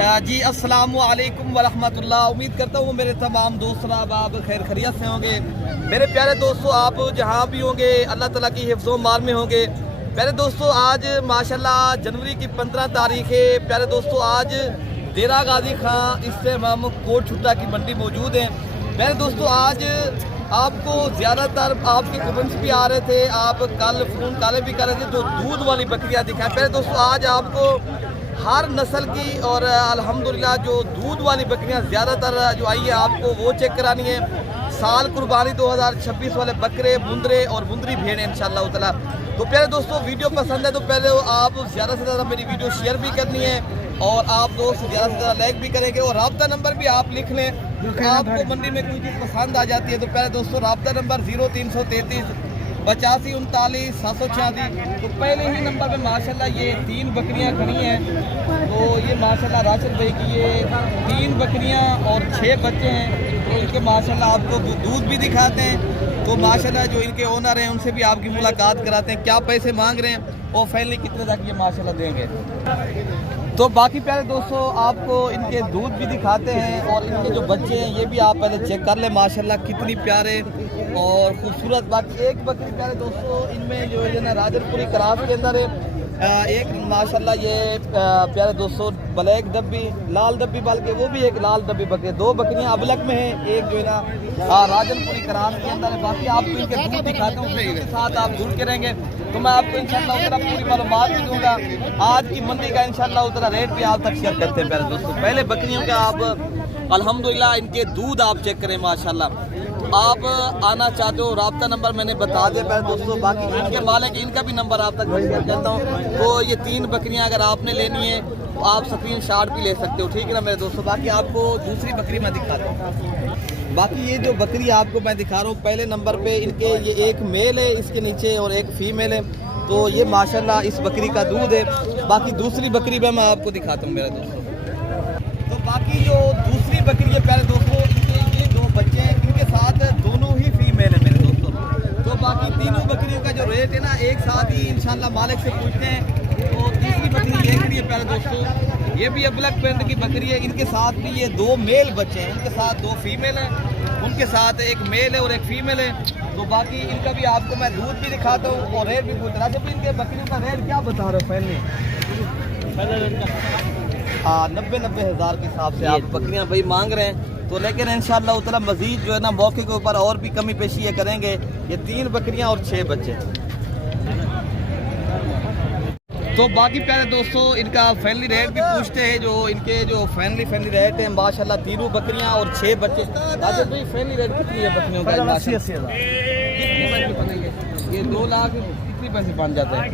जी अस्सलाम वालेकुम वरहमतुल्लाह। उम्मीद करता हूँ मेरे तमाम दोस्त आप खैर खैरियत से होंगे। मेरे प्यारे दोस्तों, आप जहाँ भी होंगे अल्लाह ताला की हिफ्ज़ो मार में होंगे। प्यारे दोस्तों, आज माशाल्लाह जनवरी की 15 तारीख है। प्यारे दोस्तों, आज देरा गाजी खां इस टाइम हम कोट छुट्टा की मंडी मौजूद हैं। प्यारे दोस्तों, आज आपको ज़्यादातर आपके कमेंट्स भी आ रहे थे, आप कल फ़ोन कॉल भी कर रहे थे, जो दूध वाली बकरियाँ दिखाएं। प्यारे दोस्तों, आज आपको हर नस्ल की और अल्हम्दुलिल्लाह जो दूध वाली बकरियां ज़्यादातर जो आई है आपको वो चेक करानी है। साल कुर्बानी 2026 वाले बकरे, मुंदरे और मुंदरी भेड़ इंशाअल्लाह ताला। तो प्यारे दोस्तों, वीडियो पसंद है तो पहले आप ज़्यादा से ज़्यादा मेरी वीडियो शेयर भी करनी है और आप दोस्त ज़्यादा से ज़्यादा लाइक भी करेंगे और रब्ता नंबर भी आप लिख लें। आपको मंडी में कोई चीज़ पसंद आ जाती है तो प्यारे दोस्तों रब्ता नंबर 0333 85 39 786। तो पहले ही नंबर पे माशाल्लाह ये 3 बकरियां खड़ी हैं। तो ये माशाल्लाह राशिद भाई की ये 3 बकरियां और 6 बच्चे हैं। तो इनके माशाल्लाह आपको दूध भी दिखाते हैं। तो माशाल्लाह जो इनके ओनर हैं उनसे भी आपकी मुलाकात कराते हैं, क्या पैसे मांग रहे हैं और फाइनली कितने तक ये माशाल्लाह देंगे। तो बाकी प्यारे दोस्तों, आपको इनके दूध भी दिखाते हैं और इनके जो बच्चे हैं ये भी आप पहले चेक कर लें। माशाल्लाह कितनी प्यारे और खूबसूरत। बाकी एक बकरी प्यारे दोस्तों इनमें जो है ना राजनपुरी क्रास के अंदर है। एक माशाल्लाह ये प्यारे दोस्तों ब्लैक डब्बी, लाल डब्बी, बल्कि वो भी एक लाल डब्बी बकरी। 2 बकरियां अबलक में हैं, एक जो है ना राजनपुरी क्रास के अंदर है। बाकी आपको इनके दूध दिखाता हूँ, इसके साथ आप जुड़ के रहेंगे तो मैं आपको इंशाल्लाह उतना पूरी मालूमात भी दूंगा। आज की मंडी का इंशाल्लाह उतना रेट भी आप तक शेयर करते हैं। प्यारे दोस्तों, पहले बकरियों का आप अल्हम्दुलिल्लाह इनके दूध आप चेक करें माशाल्लाह। आप आना चाहते हो, राब्ता नंबर मैंने बता दिया प्यारे दोस्तों। बाकी इनके मालिक इनका भी नंबर आप तक शेयर करता हूँ। तो ये 3 बकरियाँ अगर आपने लेनी है तो आप स्क्रीन शॉट भी ले सकते हो, ठीक है ना मेरे दोस्तों। बाकी आपको दूसरी बकरी मैं दिखाता हूँ। बाकी ये जो बकरी आपको मैं दिखा रहा हूँ पहले नंबर पे इनके ये एक मेल है इसके नीचे और एक फीमेल है। तो ये माशाल्लाह इस बकरी का दूध है। बाकी दूसरी बकरी भी मैं आपको दिखाता हूँ मेरे दोस्तों। तो बाकी जो दूसरी बकरी है प्यारे दोस्तों, इनके ये 2 बच्चे हैं, इनके साथ दोनों ही फीमेल है मेरे दोस्तों। तो बाकी तीनों बकरियों का जो रेट है ना एक साथ ही इंशाल्लाह मालिक से पूछते हैं। तो तीसरी बकरी ये खड़ी है प्यारे दोस्तों, ये भी अबलक पेंट की बकरी है। इनके साथ भी ये 2 मेल बच्चे हैं, उनके साथ 2 फीमेल हैं, उनके साथ एक मेल है और एक फीमेल है। तो बाकी इनका भी आपको मैं दूध भी दिखाता हूँ और रेट भी पूछ रहा। जब इनके बकरियों का रेट क्या बता रहे हो पहले? 90 हज़ार के हिसाब से आप बकरियां भाई मांग रहे हैं। तो लेकिन इंशाल्लाह उतना मजीद जो है ना मौके के ऊपर और भी कमी पेशी ये करेंगे। ये 3 बकरियां और 6 बच्चे। तो बाकी प्यारे दोस्तों, इनका फैमिली रेट भी पूछते हैं। जो इनके जो फैमिली रेट है माशाल्लाह 3 बकरियां और 6 बच्चे। राजू भाई फैमिली रेट कितनी है बकरियों का? 80,000। ये 2 लाख कितने पैसे बन जाते हैं?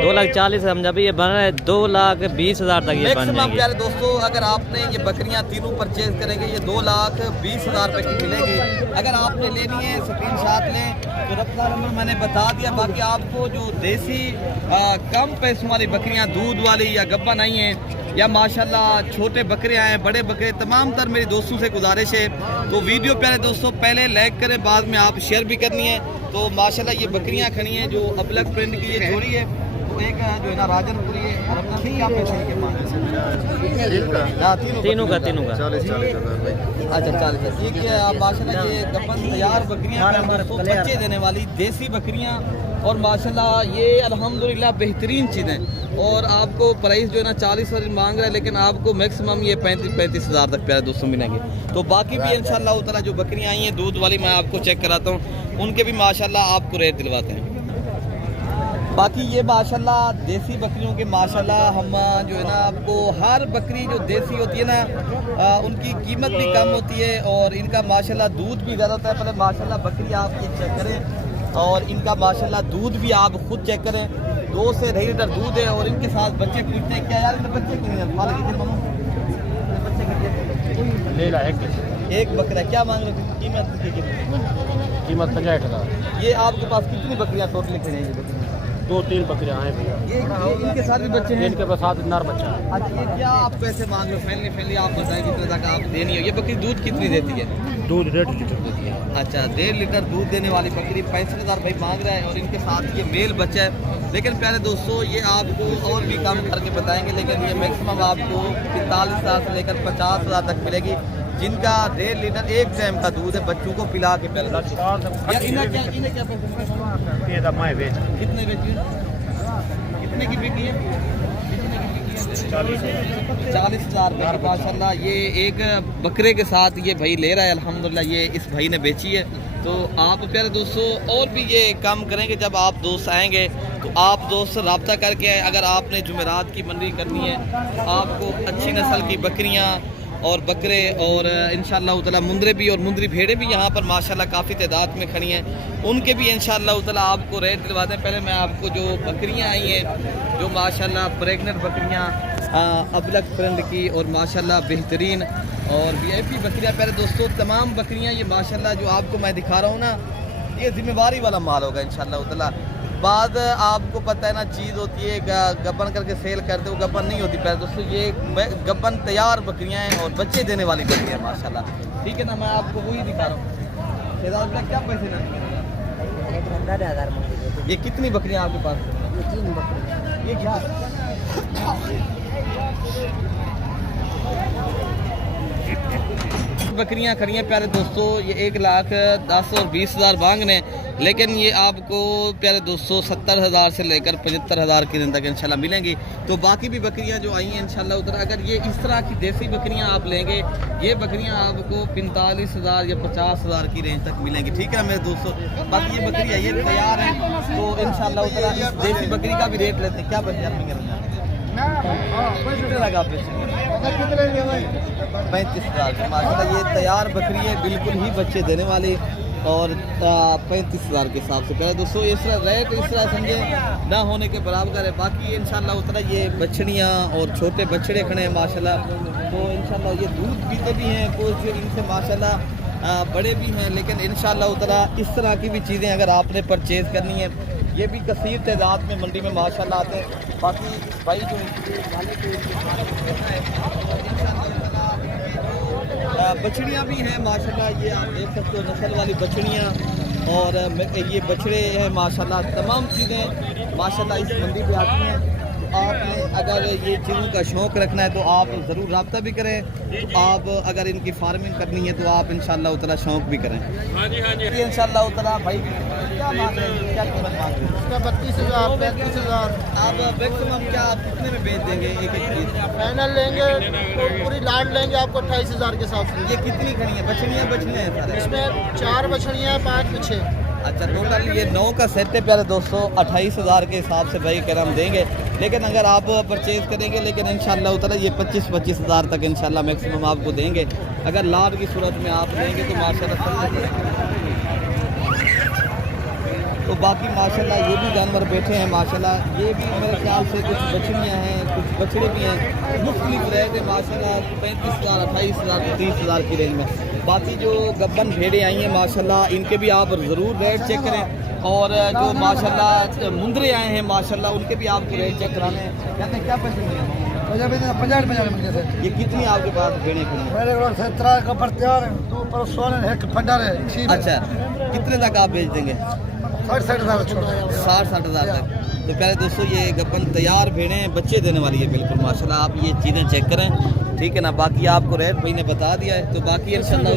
2,40,000 समझा भी ये बन रहा है 2,20,000 तक ये बन जाएगी। प्यारे दोस्तों, अगर आपने ये बकरियां तीनों परचेज करेंगे ये 2,20,000 रुपए की मिलेगी। अगर आपने लेनी है स्क्रीन शॉट लें तो रब्ता नंबर मैंने बता दिया। बाकी आपको जो देसी कम पैसों वाली बकरियां दूध वाली या गब्बा नहीं है या माशाल्लाह छोटे बकरे आए बड़े बकरे, तमाम तर मेरे दोस्तों से गुजारिश है तो वीडियो प्यारे दोस्तों पहले लाइक करें, बाद में आप शेयर भी करनी है। तो माशाल्लाह ये बकरियां खड़ी हैं जो अबलक प्रिंट की ये जोड़ी है। तो एक जो है ना राजनपुरी है, क्या पैसे के मांगे? तीनों का 40 अच्छा 40। ये माशाल्लाह ये गब्बन तैयार बकरियां बच्चे देने वाली देसी बकरियां और माशाल्लाह ये अल्हम्दुलिल्लाह बेहतरीन चीज़ें। और आपको प्राइस जो है ना 40 हज़ार मांग रहा है, लेकिन आपको मैक्सिमम ये 35 हज़ार तक प्यारे दोस्तों मिलेंगे। तो बाकी भी इंशाल्लाह ताला जो बकरियां आई हैं दूध वाली मैं आपको चेक कराता हूँ, उनके भी माशाल्लाह आपको रेट दिलवाते हैं। बाकी ये माशाल्लाह देसी बकरियों के माशाल्लाह हम जो है ना आपको हर बकरी जो देसी होती है ना उनकी कीमत भी कम होती है और इनका माशाल्लाह दूध भी ज़्यादा होता है। पहले माशाल्लाह बकरी आप ये चेक करें और इनका माशाल्लाह दूध भी आप खुद चेक करें। 2 से 2.5 लीटर दूध है और इनके साथ बच्चे पूछते हैं क्या यार इनके बच्चे क्यों नहीं? एक बकरा क्या मांग रहे थे? कीमत 65,000। ये आपके पास कितनी बकरियाँ टोटल खड़ी हैं? 2-3 बकरियां हैं भैया। ये इनके साथ भी बच्चे हैं? इनके साथ नर बच्चा है। अच्छा, ये क्या आप पैसे मांग रहे हो? फैमिली आप बताएं कितने तक आप देनी है? ये बकरी दूध कितनी देती है? दूध 1.5 लीटर देती है। अच्छा, 1.5 लीटर दूध देने वाली बकरी 65,000 भाई मांग रहा है और इनके साथ ये मेल बच्चा है। लेकिन प्यारे दोस्तों, ये आपको और भी कम करके बताएंगे, लेकिन ये मैक्सिमम आपको 45,000 से लेकर 50,000 तक मिलेगी, जिनका 1.5 लीटर एक टाइम का दूध है बच्चों को पिला के पहले। इन्हें क्या पैसे कितने बेची है? कितने की बिकी है? 40,000 रुपये की माशाल्लाह। ये एक बकरे के साथ ये भाई ले रहा है अल्हम्दुलिल्लाह, ये इस भाई ने बेची है। तो आप प्यारे दोस्तों और भी ये काम करेंगे, जब आप दोस्त आएंगे तो आप दोस्त रब्ता करके आए। अगर आपने जुमेरात की मंडी करनी है, आपको अच्छी नस्ल की बकरियां और बकरे और इंशाअल्लाह ताला मुंदरे भी और मुंदरी भेड़ें भी यहाँ पर माशाल्लाह काफ़ी तादाद में खड़ी हैं, उनके भी इंशाअल्लाह ताला आपको रेट दिलवा दें। पहले मैं आपको जो बकरियाँ आई हैं, जो माशाल्लाह प्रेगनेंट बकरियाँ अबलग फ्रेंड की और माशाल्लाह बेहतरीन और VIP बकरियाँ, प्यारे दोस्तों तमाम बकरियाँ ये माशाल्लाह जो आपको मैं दिखा रहा हूँ ना, ये जिम्मेवारी वाला माल होगा इंशाअल्लाह ताला। बाद आपको पता है ना, चीज़ होती है गब्बन करके सेल करते हो, गब्बन नहीं होती प्यारे दोस्तों। ये गब्बन तैयार बकरियाँ हैं और बच्चे देने वाली बकरियाँ माशाल्लाह, ठीक है ना। मैं आपको वही दिखा रहा हूँ। क्या पैसे ना? 15,000। ये कितनी बकरियाँ आपके पास? ये 3 बकरियां। ये क्या बकरियां खड़ी हैं प्यारे दोस्तों? ये 1,10,000 और 20,000 मांगने, लेकिन ये आपको प्यारे दोस्तों 70,000 से लेकर 75,000 की तक इंशाल्लाह मिलेंगी। तो बाकी भी बकरियां जो आई हैं इंशाल्लाह उधर, अगर ये इस तरह की देसी बकरियां आप लेंगे, ये बकरियां आपको 45,000 या 50,000 की रेंज तक मिलेंगी, ठीक है मेरे दोस्तों। बाकी ये बकरियां ये तैयार हैं, तो इंशाल्लाह उधर इस देसी बकरी का भी रेट लेते हैं। क्या बकरियां कितने लगा आप बेचेंगे? 35,000 माशाल्लाह। ये तैयार बकरी है, बिल्कुल ही बच्चे देने वाली और 35,000 के हिसाब से। पहले दोस्तों इस तरह रेट इस तरह समझे ना होने के बराबर है। बाकी इंशाल्लाह उतना ये बछड़ियाँ और छोटे बछड़े खड़े हैं माशाल्लाह। तो इंशाल्लाह ये दूध पीते भी हैं, कुछ इनसे माशाल्लाह बड़े भी हैं, लेकिन इंशाल्लाह उतना इस तरह की भी चीज़ें अगर आपने परचेज़ करनी है, ये भी कसीर तादाद में मंडी में माशाल्लाह आते हैं। बाकी भाई जो बछड़ियाँ भी हैं माशाल्लाह, ये आप देख सकते हो नस्ल वाली बछड़ियाँ और ये बछड़े हैं माशाल्लाह। तमाम चीज़ें माशाल्लाह इस मंडी पे आती हैं। तो आपने अगर ये चीज़ों का शौक़ रखना है तो आप ज़रूर रब्ता भी करें। तो आप अगर इनकी फार्मिंग करनी है तो आप इंशाअल्लाह ताला शौक़ भी करें। हाँ जी इंशाअल्लाह ताला। भाई क्या मांग रहे हैं, क्या कीमत मांग रहे हैं? इसका 32,000 35,000। आप मैक्सिमम क्या आप कितने में बेच देंगे एक चीज़? फाइनल लेंगे तो पूरी लाट लेंगे आपको 28,000 के हिसाब से। ये कितनी खड़ी है? बछड़ियाँ हैं सारे? इसमें 4 बछड़ियाँ 5 पीछे। अच्छा, टोटल ये 9 का सेट है प्यारे दोस्तों। 28,000 के हिसाब से भाई क्या हम देंगे, लेकिन अगर आप परचेज़ करेंगे, लेकिन इंशाल्लाह ताला ये 25,000 तक इंशाल्लाह मैक्सिमम आपको देंगे। अगर लाभ की सूरत में आप लेंगे तो माशाल्लाह। तो बाकी माशाल्लाह ये भी जानवर बैठे हैं माशाल्लाह। ये भी मेरे ख्याल से कुछ बछड़ियाँ हैं, कुछ बछड़े भी हैं, मुख्तलिफ रेट है माशाल्लाह। 35,000 28,000 30,000 की रेंज में। बाकी जो गब्बन भेड़े आई हैं माशाल्लाह, इनके भी आप ज़रूर रेट चेक करें। और जो माशाल्लाह मुंदरे आए हैं माशाल्लाह, उनके भी आपको रेट चेक कराने हैं। कहते हैं क्या पैसे मिले? 50 ये कितनी आपके पास भेड़ें खड़ी हैं? मेरे पास 17 का पर तैयार है, 2 पर सोने है, फंडर है। अच्छा, कितने तक आप बेच देंगे? 60,000 छोड़ 60,000 तक। तो प्यारे दोस्तों ये गब्बन तैयार भेड़ें बच्चे देने वाली है बिल्कुल माशाल्लाह। आप ये चीज़ें चेक करें, ठीक है ना। बाकी आपको रेट भाई ने बता दिया है, तो बाकी इंशाल्लाह।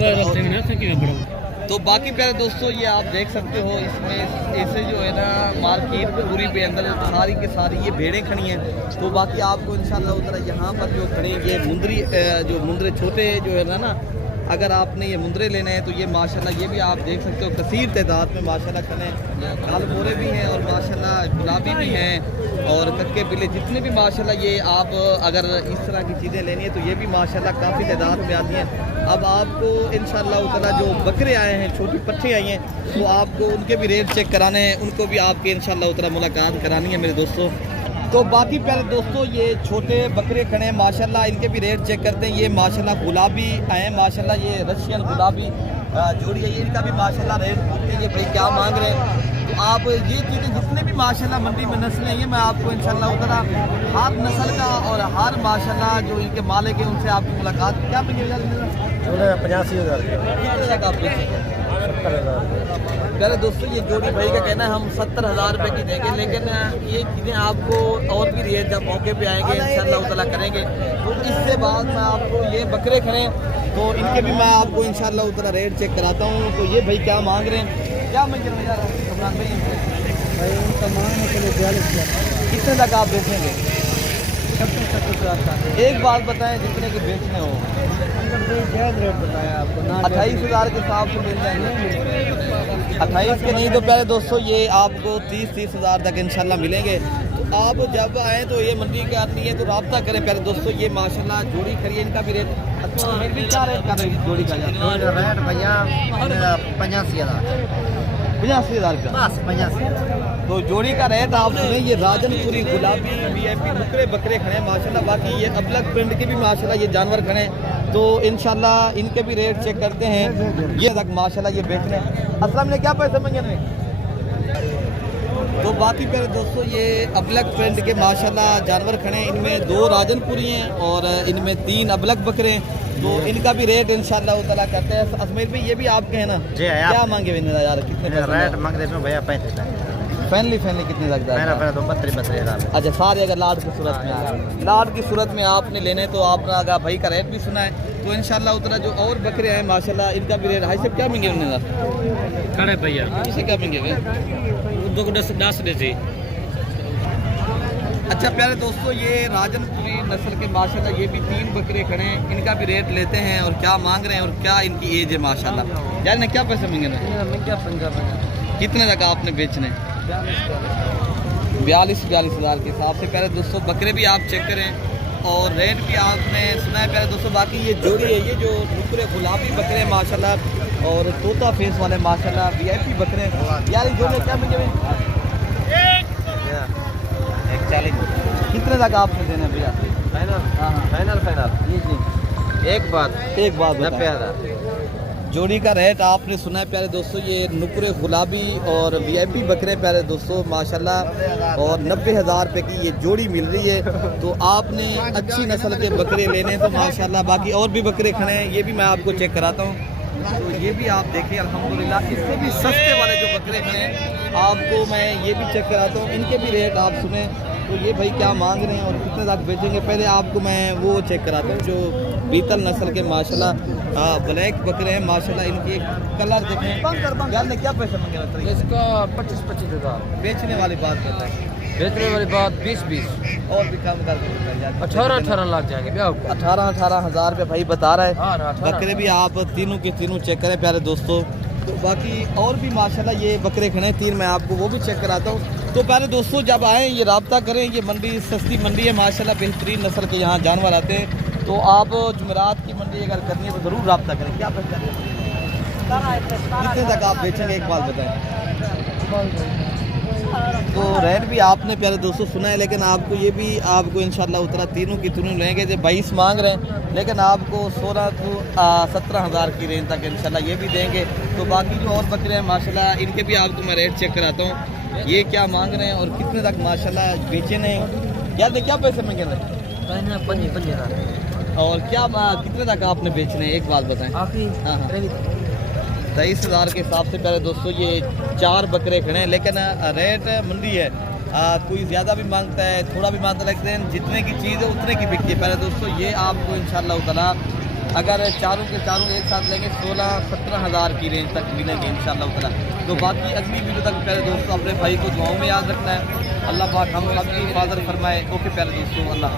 तो बाकी प्यारे दोस्तों ये आप देख सकते हो, इसमें ऐसे जो है ना मार्केट पूरी पे अंदर सारी के सारी ये भेड़ें खड़ी हैं। तो बाकी आपको इंशाल्लाह उधर यहाँ पर जो खड़े ये मुंदरी जो मुंदरे छोटे जो है ना, अगर आपने ये मुंदरे लेने हैं तो ये माशाल्लाह ये भी आप देख सकते हो कसीर तादाद में माशाल्लाह खड़े काल मोरे भी हैं और माशाल्लाह गुलाबी भी हैं और कक्के बिल्ले जितने भी माशाल्लाह। ये आप अगर इस तरह की चीज़ें लेनी है तो ये भी माशाल्लाह काफ़ी तादाद में आती हैं। अब आपको इंशाअल्लाह ताला जो बकरे आए हैं, छोटी पट्टी आई हैं, तो आपको उनके भी रेट चेक कराने हैं, उनको भी आपके इंशाअल्लाह ताला मुलाकात करानी है मेरे दोस्तों। तो बाकी प्यारे दोस्तों ये छोटे बकरे खड़े हैं माशाल्लाह, इनके भी रेट चेक करते हैं। ये माशाल्लाह गुलाबी आए माशाल्लाह, ये रशियन गुलाबी जोड़ी है, ये इनका भी माशाल्लाह रेट पूछते हैं ये भाई क्या मांग रहे हैं। तो आप ये चीज़ें जितने भी माशाल्लाह मंडी में नस्लें हैं मैं आपको इंशाल्लाह उतरा हर नस्ल का और हर माशाल्लाह जो इनके मालिक हैं उनसे आपकी मुलाकात क्या मिलेगी 85,000 प्यारे दोस्तों ये जोड़ी भाई का कहना है हम 70,000 रुपये की देंगे, लेकिन ये चीज़ें आपको और भी रेट जब मौके पे आएंगे इंशाल्लाह ताला करेंगे। तो इससे बाद मैं आपको ये बकरे खड़े तो इनके भी मैं आपको इंशाल्लाह ताला रेट चेक कराता हूँ। तो ये भाई क्या मांग रहे हैं, क्या मांग रहे हैं यार इमरान भाई उनका मांगने के लिए 42,000 कितने तक आप बेचेंगे? 70,000 का। एक बात बताएं जितने के बेचने हो रेट बताया आपको 28,000 के हिसाब से मिल जाएंगे। 28 के नहीं तो प्यारे दोस्तों ये आपको 30,000 तक इंशाल्लाह मिलेंगे। तो आप जब आएँ तो ये मंडी के आदमी है तो रब्ता करें प्यारे दोस्तों। ये माशाल्लाह जोड़ी खड़ी है, इनका भी रेट अच्छा है। भी क्या रेट कर रही है जोड़ी का? रेट भैया 85,000 का बस 85,000। तो जोड़ी का रेट आप सुने। ये राजनपुरी गुलाबी VIP मुकरे बकरे खड़े हैं माशाल्लाह। बाकी ये अबलग प्रिंट के भी माशाल्लाह ये जानवर खड़े हैं। तो इंशाल्लाह इनके भी रेट चेक करते हैं। ये तक माशाल्लाह ये बेचने असलम ने क्या पैसे मांगे हैं। तो बाकी प्यारे दोस्तों ये अबलग प्रिंट के माशाल्लाह जानवर खड़े हैं। इनमें 2 राजनपुरी हैं और इनमें 3 अबलग बकरे हैं। तो इनका भी रेट इंशाल्लाह ताला करते हैं। अजमेर भाई ये भी आपके हैं ना? जी है। क्या मांगे हुए यार? कितने रेट मांग देते हैं भैया 35,000। फैनली कितने लगता है? मेरा तो 32,000। अच्छा सारे अगर लाड की सूरत में आए, लाड की सूरत में आपने लेने तो आपने अगर भाई का रेट भी सुना है तो इंशाल्लाह उतना जो और बकरे हैं माशाल्लाह इनका भी रेट हाई से क्या मिलेंगे उन्हें खड़े भैया इसे क्या मिलेंगे? 10 देते। अच्छा प्यारे दोस्तों ये राजनपुरी नस्ल के माशाल्लाह ये भी 3 बकरे खड़े हैं। इनका भी रेट लेते हैं और क्या मांग रहे हैं और क्या इनकी एज है माशाल्लाह। यार ने क्या पैसे मांगे ना? कितने तक आपने बेचने? 42,000 के हिसाब से प्यारे दोस्तों बकरे भी आप चेक करें और रेट भी आपने सुना है प्यारे दोस्तों। बाकी ये जोड़ी है, ये जो नुकरे गुलाबी बकरे हैं माशाल्लाह और तोता फेस वाले माशाल्लाह VIP बकरे हैं। यार जोड़े क्या मिले? 140। कितने तक आपने देने भैया? फाइनल जी एक बात 90,000। जोड़ी का रेट आपने सुना है प्यारे दोस्तों। ये नुकरे गुलाबी और VIP बकरे प्यारे दोस्तों माशाल्लाह और 90,000 रुपये की ये जोड़ी मिल रही है। तो आपने अच्छी नस्ल के बकरे लेने हैं तो माशाल्लाह बाकी और भी बकरे खड़े हैं, ये भी मैं आपको चेक कराता हूँ। तो ये भी आप देखें अल्हम्दुलिल्लाह इससे भी सस्ते वाले जो बकरे हैं आपको मैं ये भी चेक कराता हूँ। इनके भी रेट आप सुने तो ये भाई क्या मांग रहे हैं और कितने तक बेचेंगे। पहले आपको मैं वो चेक कराता हूँ जो बीतल नस्ल के माशाल्लाह ब्लैक बकरे हैं माशाल्लाह। इनकी एक कलर देखें। यार ने क्या पैसे मांगे? इसका 25,000। बेचने वाली बात कर रहे हैं, बेचने वाली बात 20 और भी कम कर दें 18 लाख जाएंगे भैया। 18,000 रुपये भाई बता रहा है। हाँ ना 18। बकरे भी आप तीनों के तीनों चेक करें प्यारे दोस्तों। तो बाकी और भी माशाल्लाह ये बकरे खड़े हैं 3 मैं आपको वो भी चेक कराता हूँ। तो प्यारे दोस्तों जब आएँ ये रब्ता करें। ये मंडी सस्ती मंडी है माशाल्लाह, बेहतरीन नस्ल के यहाँ जानवर आते हैं। तो आप जुमेरात की मंडी अगर करनी है तो ज़रूर रब्ता करें। क्या पैसा कितने तक आप बेचेंगे एक बात बताएँ। तो रेट भी आपने प्यारे दोस्तों सुना है, लेकिन आपको ये भी आपको इंशाल्लाह उतरा तीनों की तीनों लेंगे जो 22 मांग रहे हैं, लेकिन आपको 16 to 17,000 की रेंज तक इंशाल्लाह ये भी देंगे। तो बाकी जो और बकरे हैं माशाल्लाह इनके भी आपको मैं रेट चेक कराता हूँ ये क्या मांग रहे हैं और कितने तक माशाल्लाह बेचे नहीं। यार क्या पैसे मांगे रहे 5,000 और क्या कितने तक आपने बेचने हैं एक बात बताएं। हाँ 23,000 के हिसाब से प्यारे दोस्तों ये 4 बकरे खड़े हैं, लेकिन रेट मंडी है कोई ज़्यादा भी मांगता है थोड़ा भी मांगता लगते हैं, जितने की चीज़ है उतने की बिकती है प्यारे दोस्तों। ये आपको इंशाल्लाह ताला अगर चारों के चारों एक साथ लेंगे 16-17,000 की रेंज तक मिलेंगे इंशाल्लाह ताला। तो बाकी अगली वीडियो तक प्यारे दोस्तों अपने भाई को दुआओं में याद रखना है। अल्लाह पाक हम सबकी हिफाजत फरमाए। ओके प्यारे दोस्तों, अल्लाह।